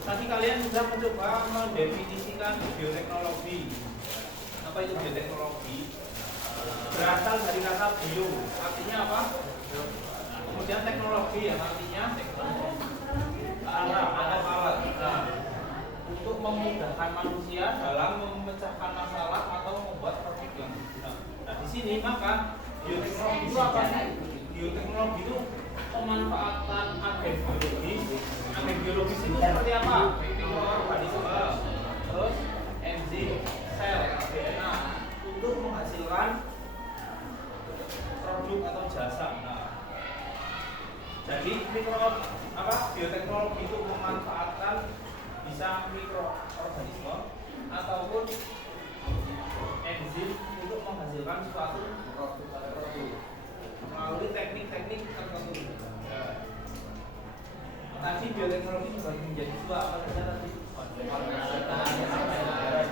Tadi kalian sudah mencoba mendefinisikan bioteknologi. Apa itu bioteknologi? Berasal dari kata bio, artinya apa? Kemudian teknologi yang artinya alat atau alat. Nah, untuk memudahkan manusia dalam memecahkan masalah atau membuat produk yang berguna. Nah, di sini maka bioteknologi itu apa? Bioteknologi itu pemanfaatan agen biologis. Agen biologis itu seperti apa? Mikroorganisme, terus enzim, sel, DNA untuk menghasilkan produk atau jasa. Nah, jadi bioteknologi itu memanfaatkan bisa mikroorganisme ataupun enzim untuk menghasilkan suatu produk melalui teknik-teknik tertentu. Tadi bioteknologi juga menjadi dua apa saja tadi?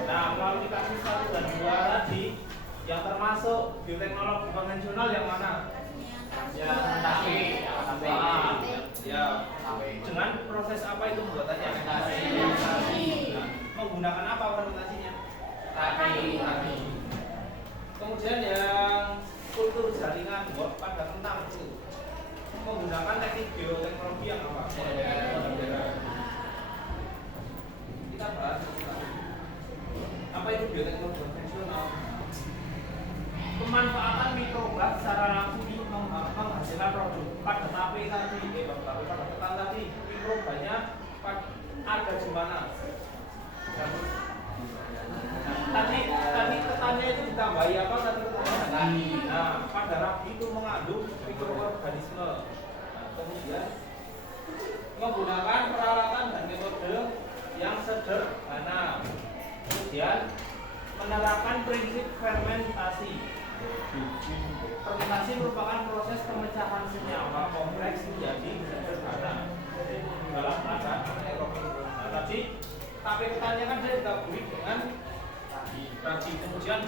Nah, melalui kasus 1 dan 2 tadi yang termasuk bioteknologi konvensional yang mana? Ya, dengan proses apa itu pembuatannya? Menggunakan apa fermentasinya? Kemudian yang kultur jaringan pada kentang itu menggunakan teknik bioteknologi yang apa? Kita bahas apa itu bioteknologi konvensional? Pemanfaatan mikroba secara langsung untuk menghasilkan produk. Pada tape tadi, pada ketan tadi, mikrobanya ada di mana? Tadi ketannya itu ditambahi apa? Tadi ketannya. Nah, pada ragi itu mengandung mikroorganisme. Nah, kemudian menggunakan peralatan dan metode yang sederhana. Kemudian menerapkan prinsip fermentasi. Fermentasi merupakan proses pemecahan senyawa kompleks menjadi sederhana dalam keadaan anaerobi. Nah, tadi tape ketannya kan dia ditaburi dengan ragi, kemudian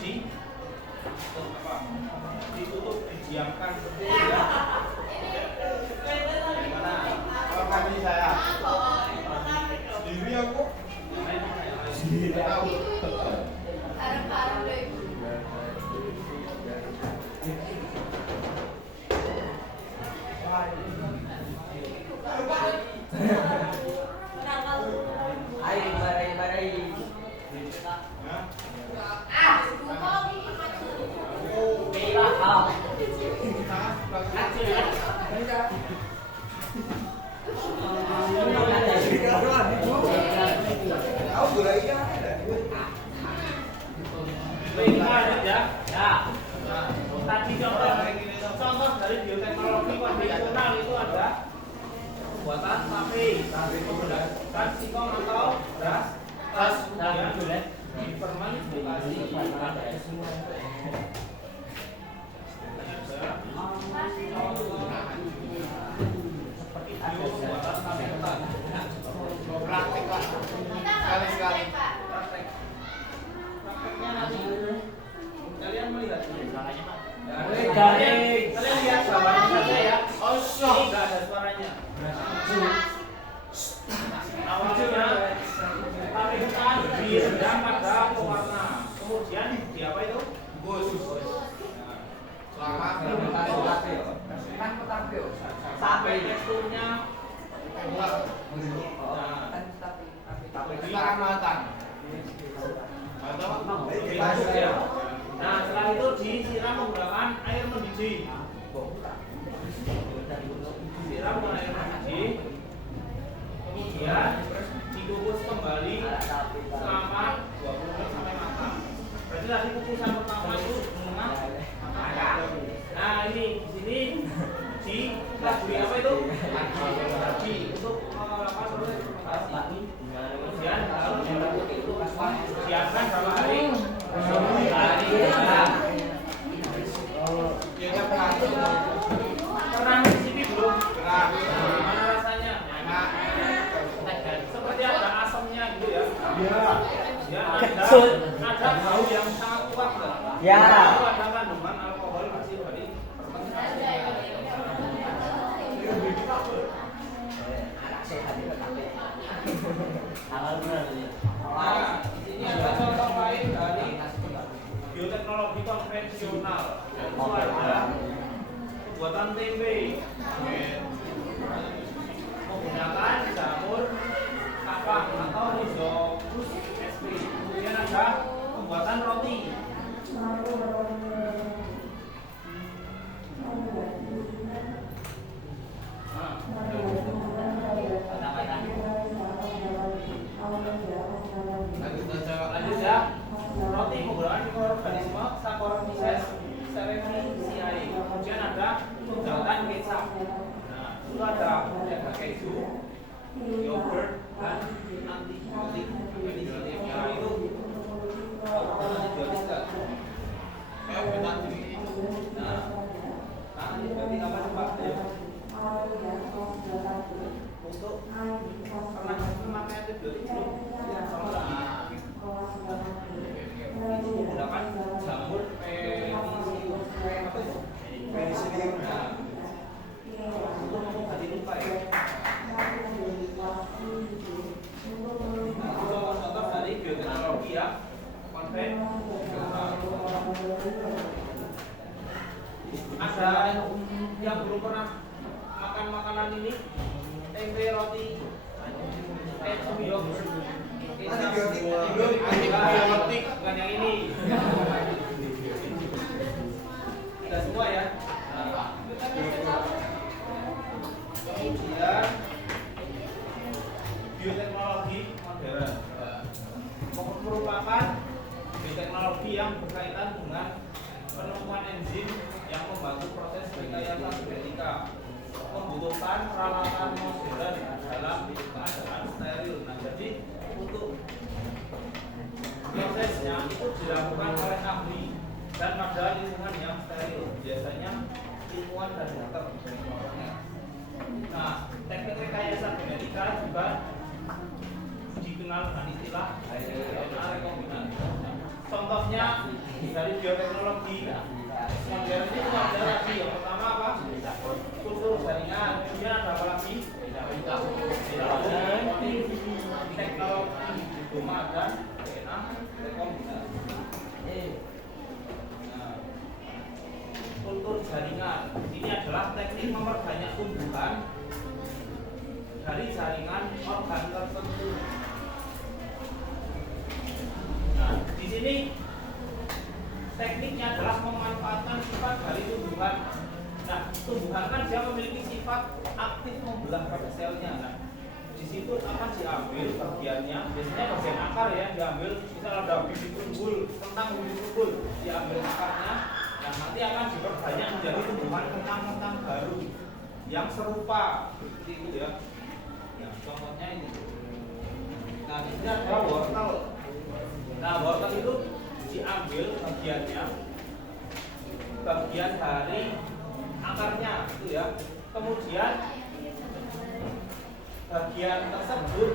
ditutup, didiamkan seperti itu ya. Gimana? Kalau kami saya sendiri aku sendiri tahu. Tadi contoh dari bioteknologi konvensional itu ada pembuatan tape, menggunakan singkong atau beras, kemudian difermentasi seperti bio pembuatan tape ketan. Praktik Pak. Sekali-sekali. Prakteknya nanti kalian melihat caranya Pak. Kalian lihat gambarnya saja ya. Ini enggak ada suaranya. Awalnya tape ketan direndam pada pewarna. Kemudian di apa itu? Selama fermentasi sampai teksturnya sekarang matang. Nah, setelah itu disiram menggunakan air mendidih. Disiram dengan air mendidih. Kemudian dikukus kembali selama 20 menit sampai matang. Berarti tadi kukusan pertama itu matang. Nah, ini di sini ditaburi apa itu? Ragi untuk melakukan proses fermentasi. Kemudian diamkan berapa hari? Pernah mencicipi belum? Pernah. Gimana rasanya? Enak. Seperti ada asamnya gitu ya? Iya. Ada bau yang sangat kuat nggak? Ya. Itu ada kandungan alkohol hasil dari fermentasi. Anak sehat itu pembuatan tempe menggunakan jamur kapang atau Rhizopus sp. Kemudian ada pembuatan roti. Lanjut ya. Roti menggunakan mikroorganisme Saccharomyces cerevisiae. Kemudian ada pembuatan kecap. Nah, itu ada keju, yogurt, dan antibiotik. Penicillinnya itu antibiotik kan? Nah, antibiotik apa coba? Untuk pernah memakai antibiotik belum? Sama lagi. Itu menggunakan jamur penicillium. Nah, untuk mengobati luka ya. Nah, contoh dari bioteknologi ya, konven. Ada yang belum pernah makan makanan ini, tempe, roti, keju, yogurt, antibiotik, bukan yang ini. Tidak semua ya. Kemudian bioteknologi modern merupakan bioteknologi yang berkaitan dengan penemuan enzim yang membantu proses rekayasa genetika, membutuhkan peralatan modern dalam keadaan steril. Nah, jadi untuk prosesnya itu dilakukan oleh ahli dan pada lingkungan yang steril, biasanya ilmuwan dan dokter. Nah, teknik rekayasa genetika juga dikenal dengan istilah DNA rekombinasi. Contohnya dari bioteknologi modern itu ada lagi yang pertama apa? Kultur jaringan. Kemudian ada apa lagi? Teknologi genoma dan DNA rekombinasi. Nah, kultur jaringan ini adalah teknik memperbanyak tumbuhan dari jaringan organ tertentu. Nah, di sini tekniknya adalah memanfaatkan sifat dari tumbuhan. Nah, tumbuhan kan dia memiliki sifat aktif membelah pada selnya. Nah, di situ akan diambil bagiannya, biasanya bagian akar ya diambil. Misal ada bibit unggul, tentang bibit unggul, diambil akarnya. Nah, nanti akan diperbanyak menjadi tumbuhan kentang-kentang baru yang serupa seperti itu ya. Nah, contohnya ini. Nah, di sini ada wortel. Nah, wortel itu diambil bagiannya, bagian dari akarnya itu ya. Kemudian bagian tersebut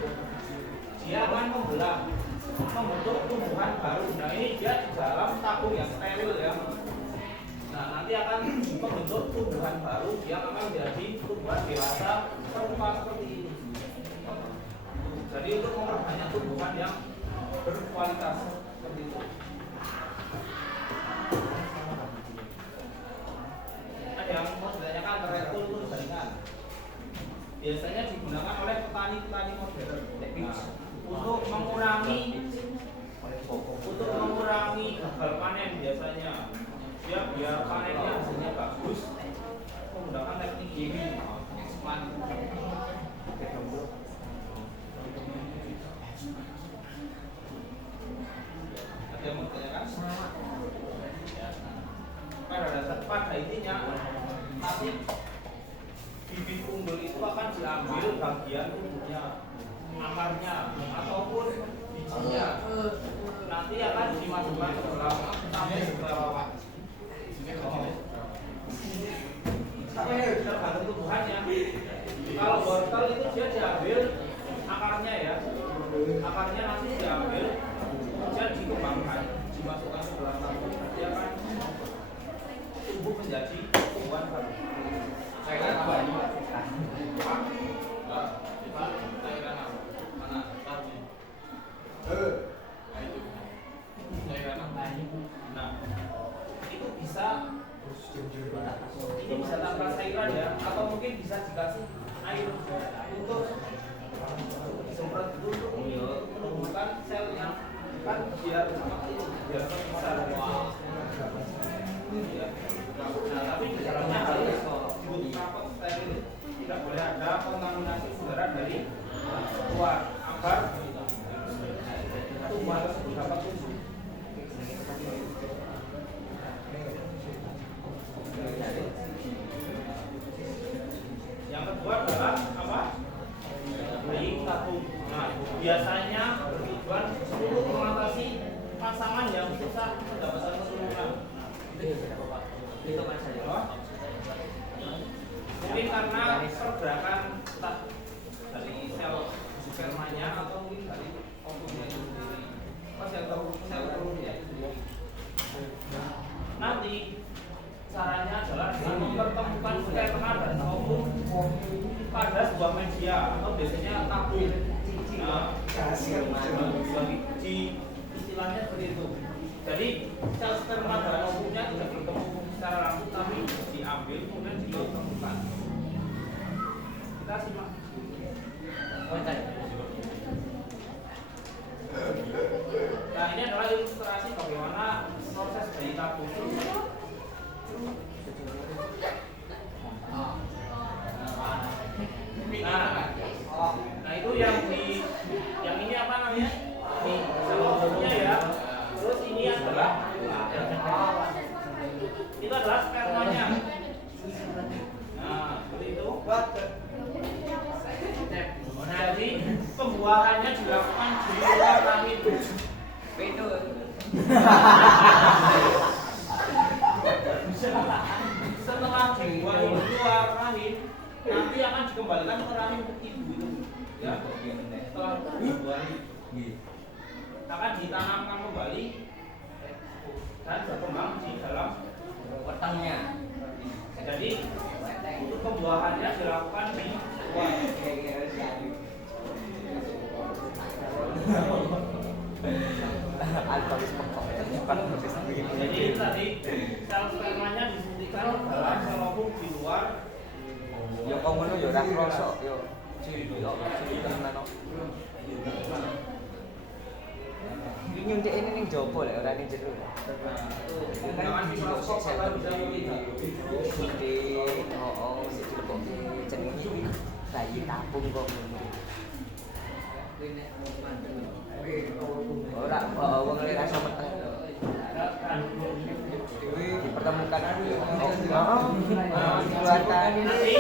dia akan membelah, membentuk tumbuhan baru. Nah, ini dia di dalam tabung yang steril ya. Nah, nanti akan membentuk tumbuhan baru yang akan menjadi tumbuhan dewasa serupa seperti ini. Jadi untuk memperbanyak tumbuhan yang berkualitas seperti itu. Ada yang mau ditanyakan terkait kultur jaringan. Biasanya digunakan oleh petani-petani modern. Nah, untuk mengurangi gagal panen biasanya. Dia biar panennya hasilnya bagus, menggunakan teknik ini. Ada yang mau ditanyakan? Pada intinya nanti bibit unggul itu akan diambil bagian tumbuhnya, akarnya ataupun bijinya, nanti akan dimasukkan ke dalam tabung tergantung tumbuhannya. Kalau wortel itu dia diambil akarnya ya, akarnya nanti diambil kemudian dikembangkan, dimasukkan ke dalam tabung, nanti akan tumbuh menjadi tumbuhan baru. Saya kan apa ini? Nah, itu bisa ini bisa tanpa dari luar agar tumbuhan tersebut dapat tumbuh. Yang kedua adalah apa? Breeding tabung. Nah, biasanya bertujuan untuk mengatasi pasangan yang susah mendapatkan keturunan. Itu mas saya. Mungkin karena pergerakan dari sel spermanya atau mungkin dari ovumnya itu sendiri. Pas yang sel telurnya itu sendiri. Nanti caranya adalah dengan mempertemukan sperma dan ovum pada sebuah media atau biasanya tabung. Nah, di istilahnya seperti itu. Jadi sel sperma dan ovumnya tidak bertemu secara langsung tapi diambil kemudian dipertemukan. Kita simak. Nah, ini adalah ilustrasi bagaimana proses dari tabung. Nah, itu yang ini apa namanya? Ini selopnya ya. Terus ini adalah itu adalah spermanya. Nah, seperti itu. Jadi pembuahannya dilakukan di luar rahim. Setelah dibuang di luar rahim, nanti akan dikembalikan ke rahim ibu itu. Ya, setelah dibuang akan ditanamkan kembali dan berkembang di dalam wetengnya. Jadi untuk pembuahannya dilakukan di luar. Jadi tadi sel spermanya disuntikkan dalam sel ovum di luar. Yo kok ngono yo ora krosok yo. Iki nyuntik ini ning jopo lek ora ning jero. Menggunakan mikroskop kita bisa melihat. Jenenge iki bayi tabung kok ngono. Ora wong lek rasa meteng. Dipertemukan dikeluarkan nanti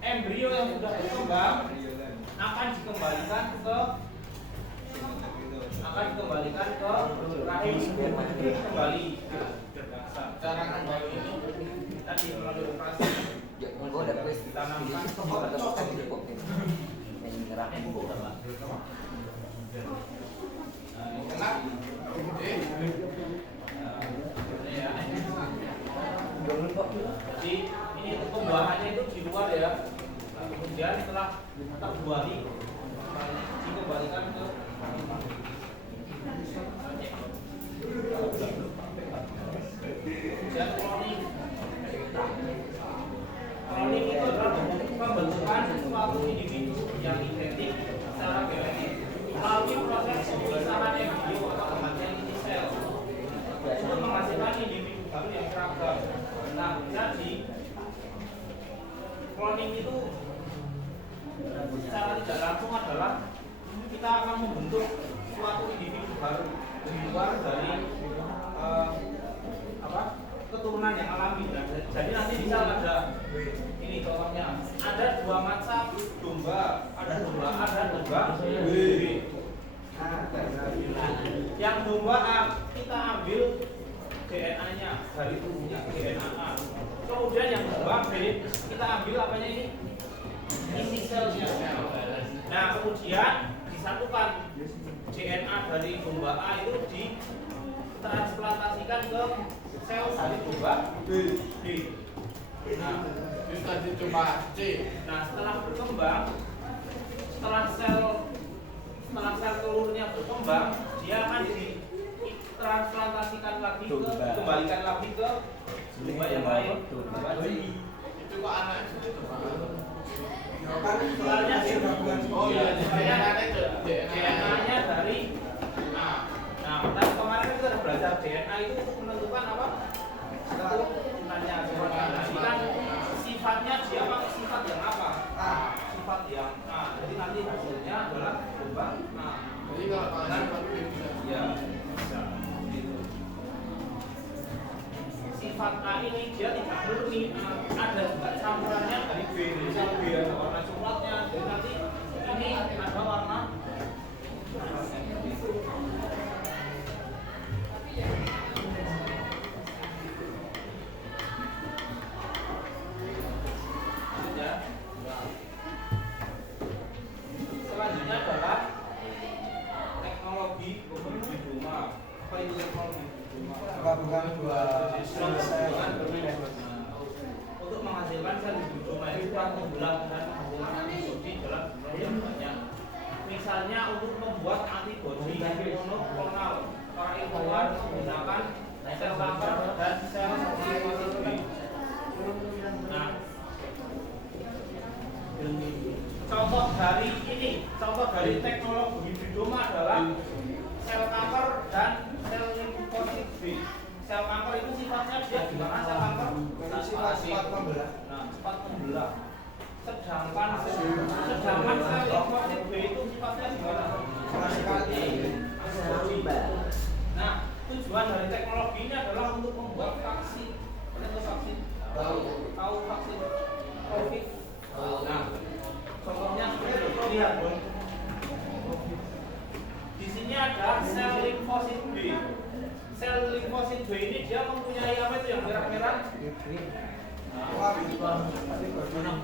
embrio yang sudah berkembang akan dikembalikan ke rahim kembali. Cara kembali itu tadi melalui operasi. Ya, engko ada wis ditanamkan dipertemukan di pop ini. Rahim kok. Jadi ini pembuahannya itu di luar ya. Nah, kemudian setelah terbuahi dikembalikan ke kemudian cloning. Cloning itu adalah pembentukan suatu individu yang identik secara genetik melalui proses pemisahan embrio atau kematian inti sel untuk menghasilkan individu baru yang seragam. Nah, jadi cloning itu secara tidak langsung adalah kita akan membentuk suatu individu baru di luar dari keturunan yang alami. Jadi nanti bisa ada ini contohnya, ada dua macam domba, ada domba A dan domba B. Yang domba A kita ambil DNA-nya dari tubuhnya, DNA A. Kemudian yang domba B kita ambil apanya ini? Isi selnya. Nah, kemudian disatukan DNA dari domba A itu ditransplantasikan ke sel dari domba B. Nah, tadi cuma C. Nah, setelah berkembang, setelah sel telurnya berkembang, dia akan ditransplantasikan lagi dikembalikan lagi ke domba yang lain. Itu kok anak itu Soalnya DNA-nya dari nah, tadi kemarin kita sudah belajar DNA itu untuk menentukan apa? Keturunannya. Jadi kan sifatnya dia pakai sifat yang apa? Sifat yang A. Nah, jadi nanti hasilnya adalah berubah. Nah, Jadi kalau panas seperti ini. ya bisa. Gitu. Sifat A ini dia tidak murni, ada juga campurannya dari B, misal B ada warna coklatnya, jadi nanti ini ada warna gitu. Ya. Selanjutnya adalah teknologi Biduma. Apa itu teknologi Biduma? Bukan dua untuk menghasilkan sel Biduma itu kan membelah dan menghasilkan antibodi dalam jumlah yang banyak. Misalnya untuk membuat antibodi monoklonal, para ilmuwan menggunakan sel kanker dan sel limfosit B. Nah, contoh dari teknologi Biduma adalah sel kanker dan sel limfosit B. Sel kanker itu sifatnya dia gimana sel kanker? sifat membelah. Nah, cepat membelah. Sedangkan sel limfosit B itu sifatnya gimana? Sekali. Nah, tujuan dari teknologi ini adalah untuk membuat vaksin. Apa vaksin? Tahu vaksin COVID? Nah, contohnya seperti itu. Lihat, Bun. Di sini ada sel limfosit B. Sel limfosit B ini dia mempunyai apa itu yang merah-merah?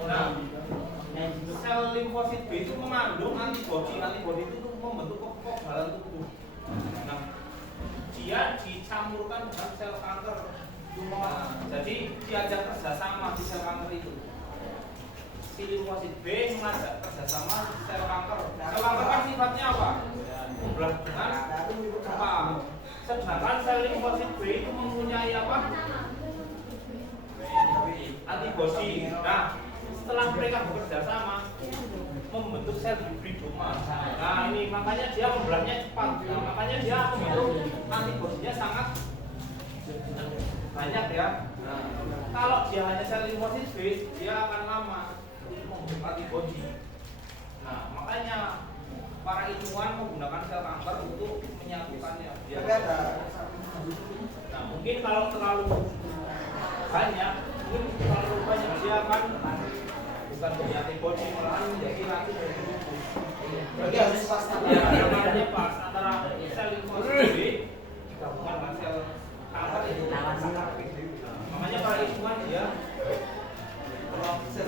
Nah, sel limfosit B itu mengandung antibodi. Antibodi itu membentuk kekebalan tubuh. Nah, dia dicampurkan dengan sel kanker. Jadi diajak kerjasama di sel kanker itu. Si limfosit B mengajak kerjasama di sel kanker. Sel kanker kan sifatnya apa? Membelah dengan apa? Sedangkan sel limfosit B itu mempunyai apa? Antibodi. Nah, setelah mereka bekerja sama membentuk sel hibridoma. Nah, ini makanya dia membelahnya cepat. Nah, makanya dia membentuk antibodinya sangat banyak ya. Nah, kalau dia hanya sel limfosit B, dia akan lama untuk membentuk antibodi. Nah, makanya para ilmuwan menggunakan sel kanker untuk menyatukannya. Tapi ada. Nah, mungkin kalau terlalu banyak dia akan bukan menjadi antibodi malah menjadi racun dari tubuh. Berarti harus pas Ya, namanya pas antara sel limfosit B digabungkan dengan sel kanker itu. Makanya para ilmuwan dia.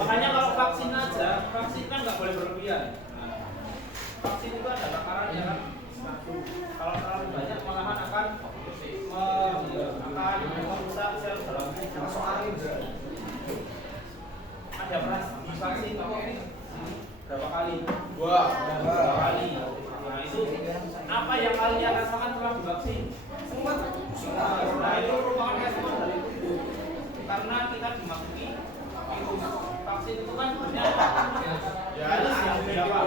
Makanya kalau vaksin aja, vaksin kan nggak boleh berlebihan. Vaksin itu ada takarannya kan. Kalau terlalu banyak malahan akan merusak sel dalam tubuh. Ada pernah divaksin COVID berapa kali? Dua. Berapa kali? Nah itu apa yang kalian rasakan setelah divaksin? Nah itu merupakan respon dari tubuh karena kita dimasuki virus. Vaksin itu kan sebenarnya ya virus yang diapa?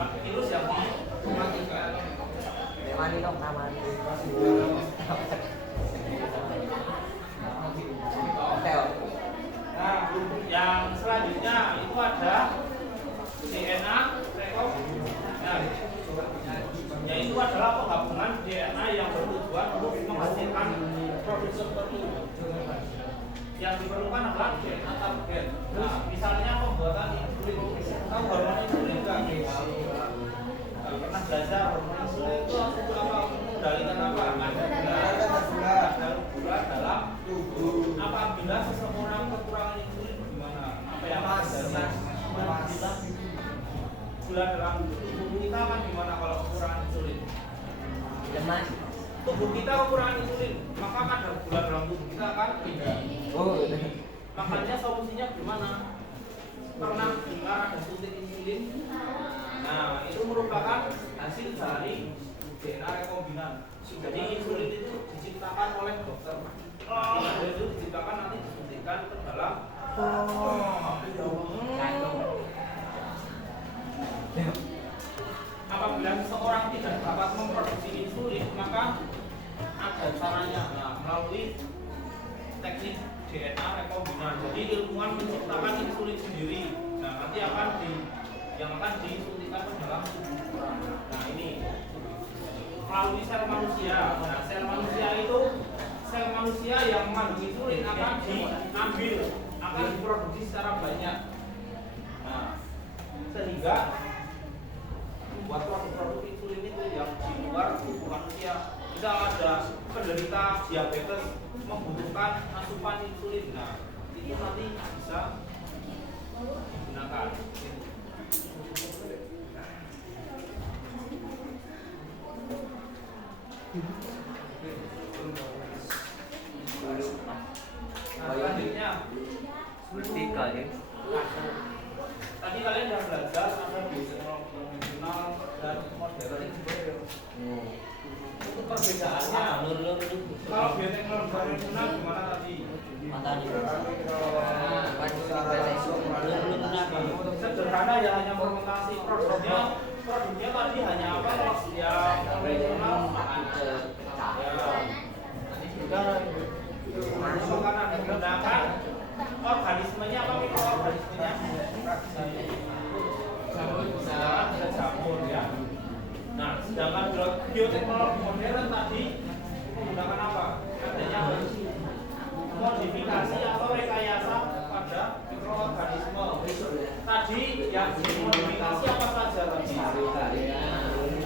Virus yang dimatikan. Mani dong namanya. Nah, yang selanjutnya itu ada DNA rekombinan. Yaitu adalah penggabungan DNA yang bertujuan untuk menghasilkan produk seperti itu. Yang diperlukan adalah DNA target. Nah, misalnya pembuatan insulin. Tahu hormon insulin nggak? Pernah belajar hormon insulin itu untuk apa? Mengendalikan apa? Ada gula dalam tubuh. Apabila seseorang kekurangan insulin gimana? Apa yang terjadi? Gula dalam tubuh kita akan gimana kalau kekurangan insulin? Lemas. Tubuh kita kekurangan insulin, maka kadar gula dalam tubuh kita akan tinggi. Oh. Makanya solusinya gimana? Pernah dengar ada suntik insulin? Nah, itu merupakan hasil dari DNA rekombinan. Jadi insulin itu diciptakan oleh dokter. Itu diciptakan nanti disuntikkan ke dalam jantung. Apabila seseorang tidak dapat memproduksi insulin, maka ada caranya, nah, melalui teknik DNA rekombinan. Jadi ilmuwan menciptakan insulin sendiri. Nah, nanti yang akan disuntikan ke dalam tubuh orang. Nah ini melalui sel manusia. Nah sel manusia itu sel manusia yang mengandung insulin akan diambil, akan diproduksi secara banyak. Nah sehingga membuat produk insulin itu yang di luar tubuh manusia. Bisa ada penderita diabetes membutuhkan asupan insulin. Nah itu nanti bisa digunakan. Nah, selanjutnya Vertikal ya. tadi kalian sudah belajar ada bioteknologi konvensional dan modern. Untuk perbedaannya, kalau bioteknologi konvensional gimana tadi? Sederhana ya, hanya fermentasi. Produknya tadi hanya apa? Ya konvensional. Makanan menggunakan organismenya apa mikroorganismenya? Jamur ya. Nah, sedangkan bioteknologi modern tadi menggunakan apa? Adanya modifikasi atau rekayasa pada mikroorganisme. Tadi yang dimodifikasi apa saja tadi?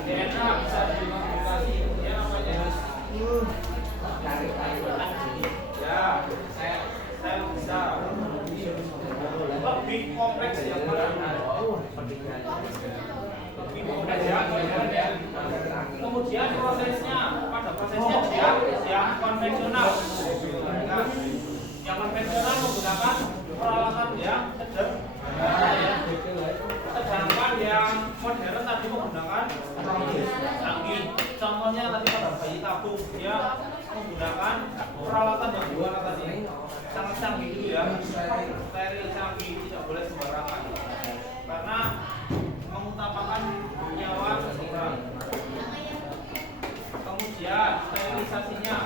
DNA bisa dimodifikasi, kemudian apa ya? Ya, saya bisa lebih kompleks yang mana? Lebih kompleks ya. Kemudian prosesnya, pada prosesnya dia yang konvensional. Nah, yang konvensional menggunakan peralatan yang sederhana. Sedangkan yang modern tadi menggunakan canggih. Contohnya tadi pada bayi tabung dia menggunakan peralatan yang gimana tadi? Sangat canggih itu ya, steril canggih, tidak boleh sembarangan. Karena mengutamakan nyawa seseorang. Kemudian sterilisasinya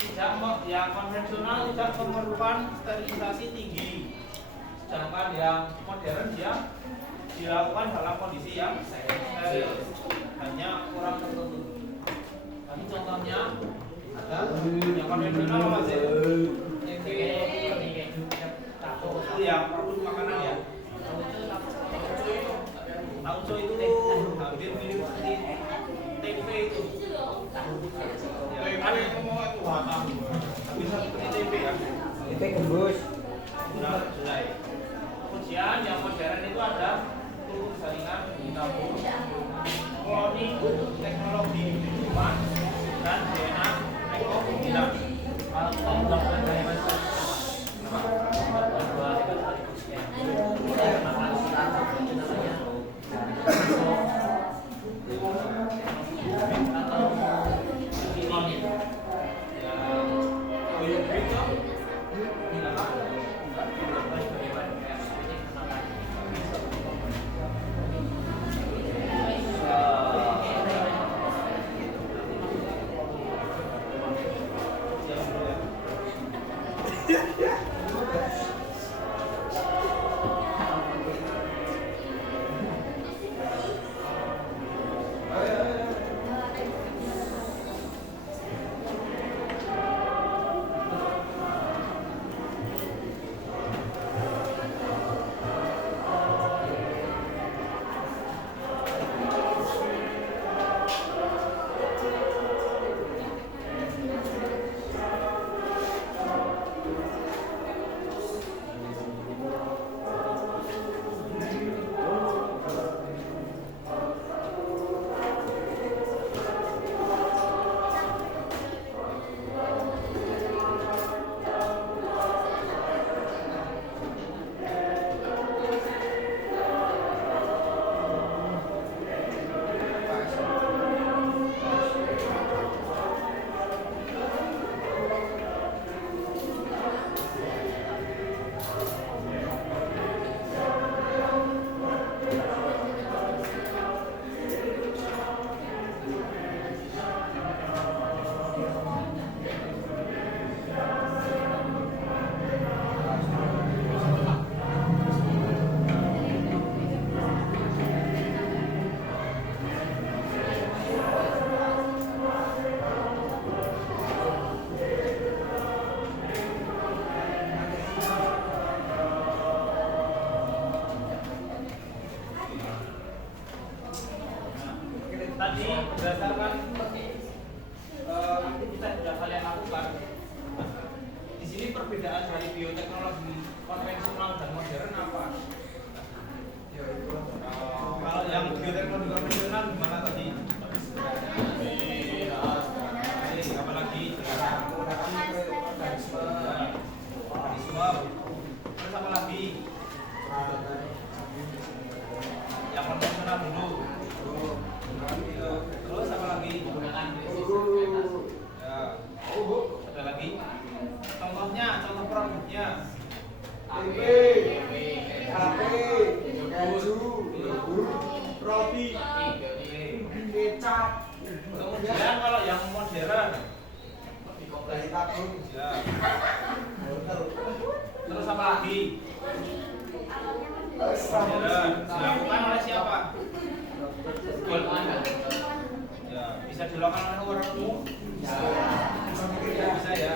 tidak yang konvensional tidak memerlukan sterilisasi tinggi. Sedangkan yang modern dia dilakukan dalam kondisi yang steril, hanya kurang tertentu. Tadi contohnya ada yang konvensional apa sih? Itu yang produk makanan ya. Tauco itu hampir mirip seperti tempe itu. Ada yang ngomong itu tahu, tapi seperti tempe ya. Tempe gembus. Nah, jelai. Kemudian yang modern itu ada kultur jaringan tabung, kloning, teknologi human, dan DNA rekombinan. Kalau kita melakukan dari mana? tadi berdasarkan aktivitas yang sudah kalian lakukan, di sini perbedaan dari bioteknologi konvensional dan modern apa? Kalau yang bioteknologi konvensional gimana tadi? Apalagi organisme, terus apa lagi? Yang konvensional dulu. Terus apa lagi? Ya. Ada lagi? Contohnya, contoh produknya. HP, roti, kecap. Kemudian kalau yang modern, Dari tabung. ya. Terus apa lagi? Modern dilakukan oleh siapa? Ya, bisa dilakukan oleh orang umum. Bisa ya.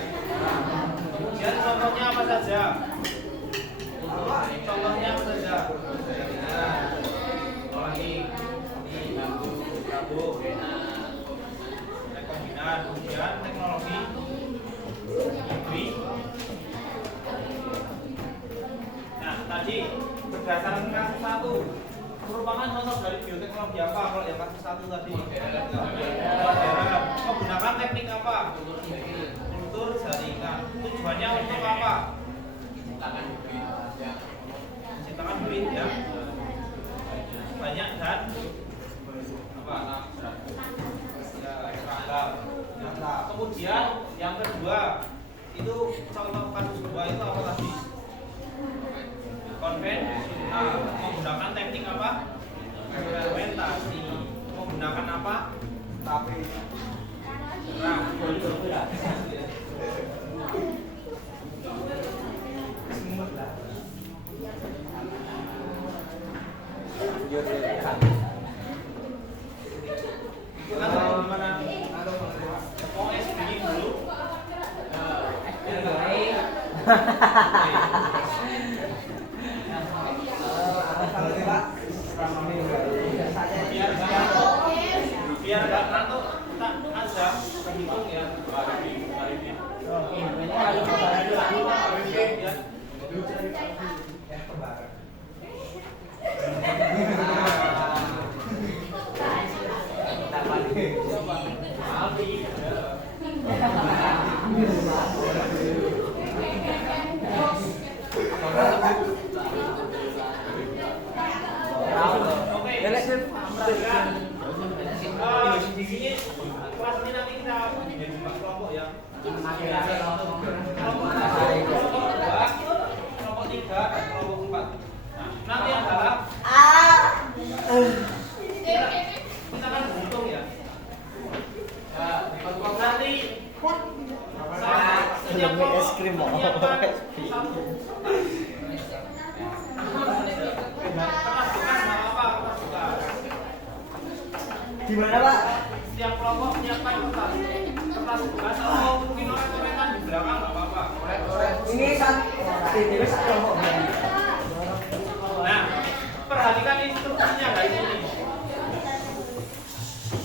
Kemudian contohnya apa saja? Contohnya apa saja? Lagi tabung, rekombinan, kemudian teknologi industri. Nah, tadi berdasarkan kasus satu merupakan contoh dari bioteknologi apa kalau yang kasus satu tadi? Menggunakan teknik apa? Kultur jaringan. Tujuannya untuk apa? Menciptakan duit ya. Banyak dan apa? Ya, kemudian yang kedua itu contoh kasus kedua itu apa tadi? Konvensional, menggunakan teknik apa? Fermentasi. Menggunakan apa? Tapi Nah, gimana? Mau SD dulu? Biar nggak ngantuk, tak ada berhitung ya. Di sini kelas ini nanti kita jadi kelompok ya. Kelompok 3 dan kelompok 4. Nah, nanti adalah kita kan berhitung ya. Nanti setiap kelompok menyiapkan satu kertas bekas nggak apa kertas bekas. Gimana Pak? Setiap kelompok menyiapkan kertas bekas atau mungkin orang di belakang nggak apa-apa. Ini ini kelompok. Nah, perhatikan instruksinya guys ini.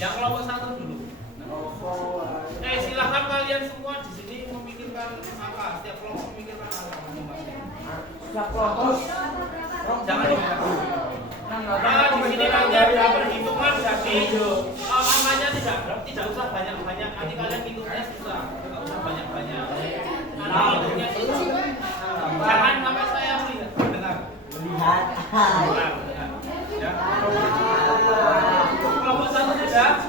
Yang kelompok 1 dulu. Silahkan kalian semua di sini memikirkan apa? Setiap kelompok memikirkan apa? Setiap kelompok. Jangan nah, di sini nanti ada perhitungan jadi angkanya tidak usah banyak-banyak. Nanti kalian hitungnya susah. Tidak usah banyak-banyak. Nanti hitungnya susah. Jangan sampai saya melihat. Dengar. Lihat. Ya. Kelompok 1 sudah.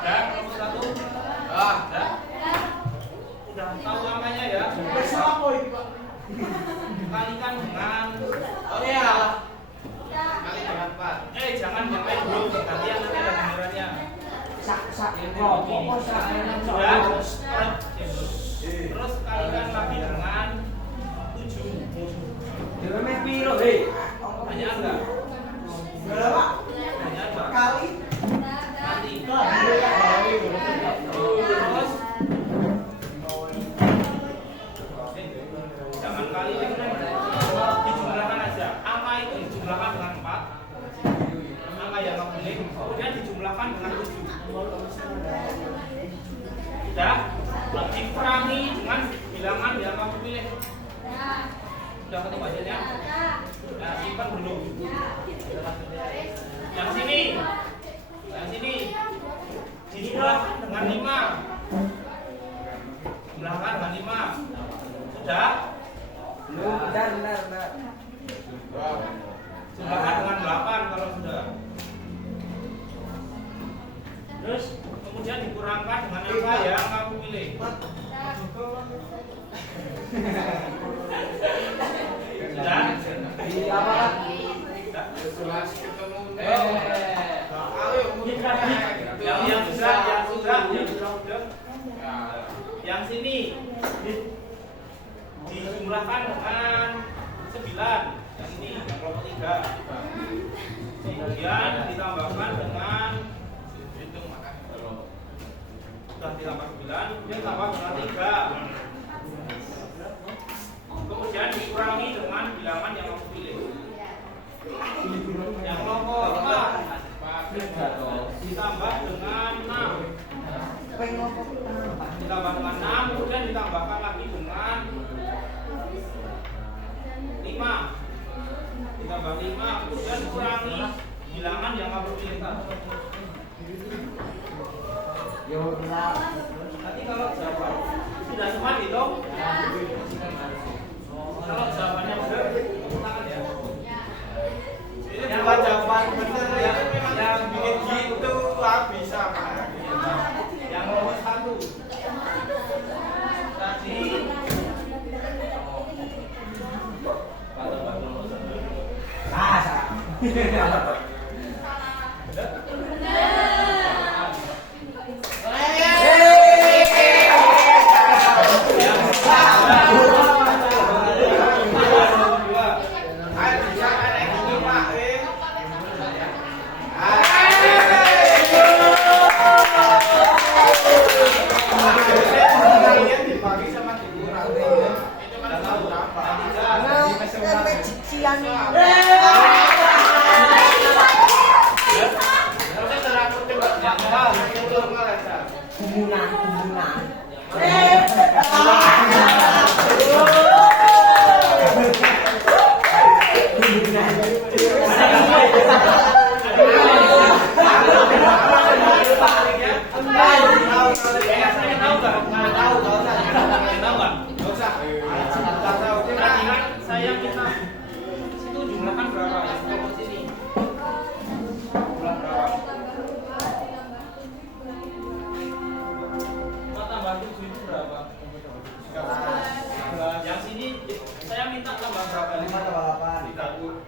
Dan kelompok 1. Udah tahu angkanya ya. Kalikan dengan kali dengan 4. Jangan pakai dulu, gantian nanti ada gambarannya. Sudah. Terus kalikan lagi dengan 7. Banyak enggak? Berapa? Banyak enggak? Kali Nanti. Terus jangan kali dijumlahkan aja. Angka itu dijumlahkan dengan 4. hasilnya. Nah, simpan dulu. Yang sini dijumlahkan dengan 5. Jumlahkan dengan 5. Sudah? Belum, benar. Jumlahkan dengan 8 kalau sudah. Terus kemudian dikurangkan dengan angka yang kamu pilih. Sudah? Di apa kan? Setelah ketemu Yang sudah. Yang sini dijumlahkan dengan 9. Yang ini yang kelompok 3. Kemudian ditambahkan dengan sudah ditambah 9, kemudian tambah dengan 3. Kemudian dikurangi dengan bilangan yang kamu pilih. Yang kelompok 4 ditambah dengan 6. Ditambah dengan 6, kemudian ditambahkan lagi dengan 5. Ditambah 5, kemudian kurangi bilangan yang kamu pilih. Nanti kalau jawaban sudah semua dihitung. Kalau jawabannya benar, tepuk tangan ya. ini bukan jawaban bener ya, memang yang bikin gitu bisa Pak. Yang nomor 1 tadi dibagi sama dikurang. Itu kan tahu berapa? Kumpulan. Saya minta situ jumlahkan berapa ya? Kelompok sini jumlah berapa? Tambah 7 itu berapa? Yang sini saya minta tambah berapa? 5 tambah 8.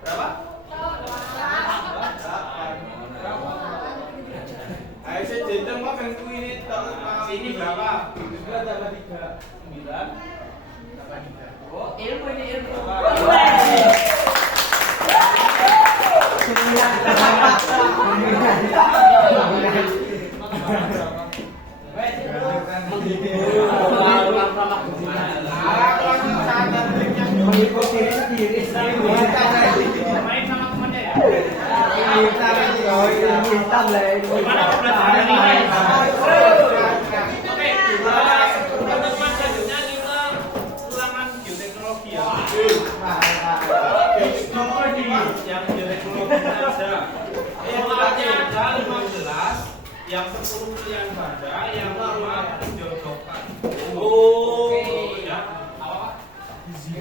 Berapa? Ayo saya jendeng mah kan ini tak Sini berapa? 9 tambah 3 9 Oh, ilmu ini ilmu. Mengikuti sendiri. Main sama temannya ya? Hitam lah. Gimana pembelajaran ini? Oke, teman-teman selanjutnya kita ulangan geoteknologi ya. Yang geoteknologi saja. Soalnya ada 15, yang 10 pilihan ganda, yang 5 dijodohkan. Oh, ya.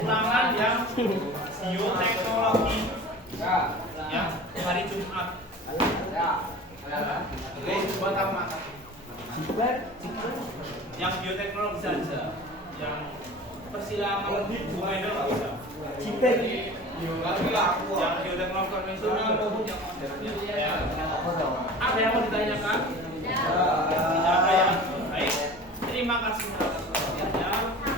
Ulangan yang geoteknologi. Ya, hari Jumat. Oke, buat apa? Yang bioteknologi saja, yang persilangan bunga itu nggak bisa. Yang bioteknologi konvensional maupun yang modern. Ya. Ada yang mau ditanyakan? Tidak ada ya. Baik. Terima kasih atas perhatiannya.